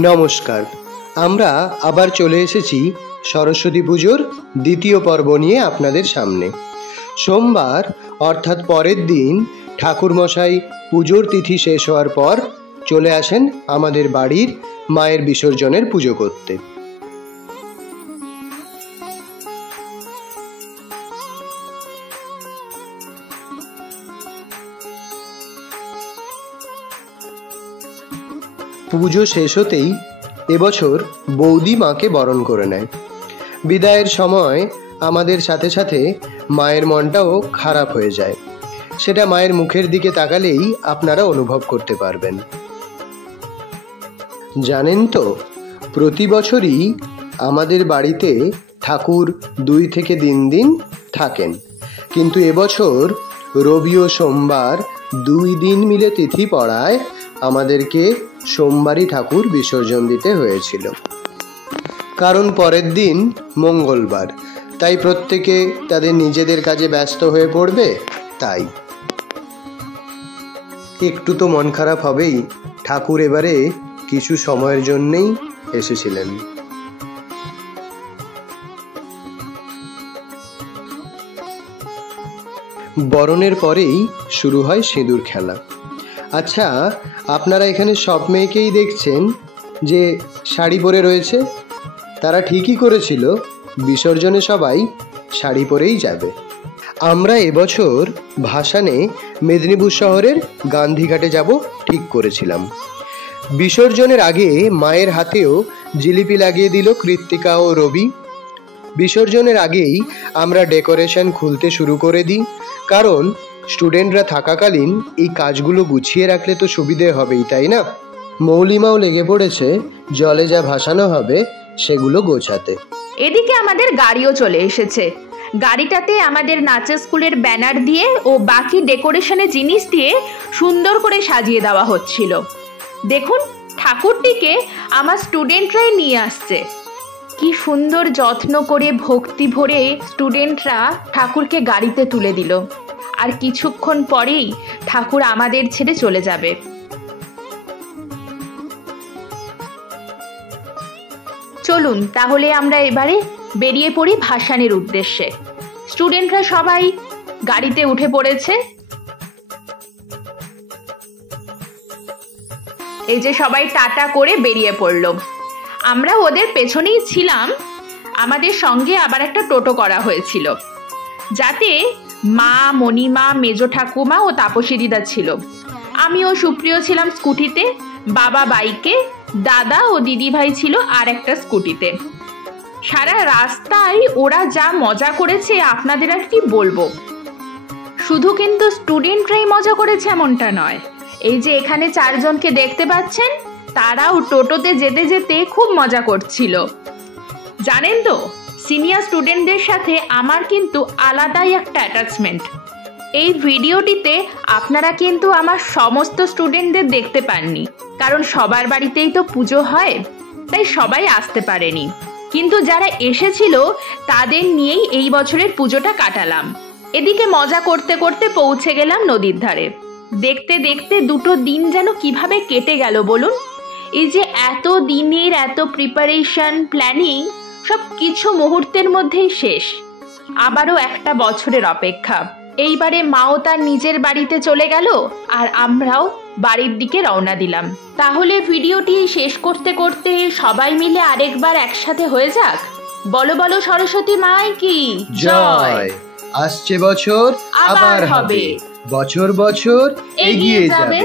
নমস্কার, আমরা আবার চলে এসেছি সরস্বতী পুজোর দ্বিতীয় পর্ব নিয়ে আপনাদের সামনে। সোমবার অর্থাৎ পরের দিন ঠাকুরমশাই পুজোর তিথি শেষ হওয়ার পর চলে আসেন আমাদের বাড়ির মায়ের বিসর্জনের পুজো করতে। পুজো শেষ হতেই এবছর বৌদি মাকে বরণ করে নেয়। বিদায়ের সময় আমাদের সাথে সাথে মায়ের মনটাও খারাপ হয়ে যায়। সেটা মায়ের মুখের দিকে তাকালেই আপনারা অনুভব করতে পারবেন। জানেন তো, প্রতি বছরই আমাদের বাড়িতে ঠাকুর 2 থেকে 3 দিন থাকেন, কিন্তু এবছর রবি ও সোমবার 2 দিন মিলে তিথি পড়ায় আমাদেরকে সোমবারই ঠাকুর বিসর্জন দিতে হয়েছিল। কারণ পরের দিন মঙ্গলবার, তাই প্রত্যেকে তাদের নিজেদের কাজে ব্যস্ত হয়ে পড়বে। তাই একটু তো মন খারাপ হবেই। ঠাকুর এবারে কিছু সময়ের জন্যেই এসেছিলেন। বরণের পরেই শুরু হয় সিঁদুর খেলা। আচ্ছা, আপনারা এখানে সব মেয়েকেই দেখছেন যে শাড়ি পরে রয়েছে। তারা ঠিকই করেছিল, বিসর্জনে সবাই শাড়ি পরেই যাবে। আমরা এবছর ভাসানে মেদিনীপুর শহরের গান্ধীঘাটে যাব ঠিক করেছিলাম। বিসর্জনের আগে মায়ের হাতেও জিলিপি লাগিয়ে দিল কৃত্তিকা ও রবি। বিসর্জনের আগেই আমরা ডেকোরেশন খুলতে শুরু করে দিই, কারণ স্টুডেন্টরা থাকাকালীন এই কাজগুলো গুছিয়ে রাখলে তো সুবিধে হবেই, তাই না? মৌলিমাও লেগে পড়েছে জলে যা ভাসানো হবে সেগুলো গোছাতে। এদিকে আমাদের গাড়িও চলে এসেছে। গাড়িটাতে আমাদের নাচের স্কুলের ব্যানার দিয়ে ও বাকি ডেকোরেশনের জিনিস দিয়ে সুন্দর করে সাজিয়ে দেওয়া হচ্ছিল। দেখুন, ঠাকুরটিকে আমার স্টুডেন্টরাই নিয়ে আসছে। কি সুন্দর যত্ন করে ভক্তি ভরে স্টুডেন্টরা ঠাকুরকে গাড়িতে তুলে দিল। আর কিছুক্ষণ পরেই ঠাকুর আমাদের ছেড়ে চলে যাবে। চলুন তাহলে আমরা এবারে বেরিয়ে পড়ি ভাসানের উদ্দেশ্যে। স্টুডেন্টরা সবাই গাড়িতে উঠে পড়েছে। এই যে সবাই টাটা করে বেরিয়ে পড়ল। আমরা ওদের পেছনেই ছিলাম। আমাদের সঙ্গে আবার একটা টোটো করা হয়েছিল, যাতে মা, মণিমা, মেজো ঠাকুমা ও তাপসী দিদা ছিল। আমি ও সুপ্রিয় ছিলাম স্কুটিতে, বাবা বাইকে, দাদা ও দিদি ভাই ছিল আর একটা স্কুটিতে। সারা রাস্তায় ওরা যা মজা করেছে আপনাদের আর কি বলবো। শুধু কিন্তু স্টুডেন্টরাই মজা করেছে এমনটা নয়। এই যে এখানে 4 জনকে দেখতে পাচ্ছেন, তারাও টোটোতে যেতে যেতে খুব মজা করছিল। জানেন তো, সিনিয়র স্টুডেন্টদের সাথে আমার কিন্তু আলাদাই একটা অ্যাটাচমেন্ট। এই ভিডিওটিতে আপনারা কিন্তু আমার সমস্ত স্টুডেন্টদের দেখতে পাননি, কারণ সবার বাড়িতেই তো পুজো হয়, তাই সবাই আসতে পারেনি। কিন্তু যারা এসেছিল তাদের নিয়েই এই বছরের পুজোটা কাটালাম। এদিকে মজা করতে করতে পৌঁছে গেলাম নদীর ধারে। দেখতে দেখতে 2 দিন যেন কিভাবে কেটে গেল বলুন। এই যে এত দিনের এত প্রিপারেশন, প্ল্যানিং, সব কিছু মুহূর্তের মধ্যেই শেষ। আবারও একটা বছরের অপেক্ষা। এইবারে মাও তার নিজের বাড়িতে চলে গেল, আর আমরাও বাড়ির দিকে রওনা দিলাম। তাহলে ভিডিওটি শেষ করতে করতে সবাই মিলে আরেকবার একসাথে হয়ে যাক। বলো বলো সরস্বতী মাই কি জয়। আসছে বছর আবার হবে, বছর বছর এগিয়ে যাবে।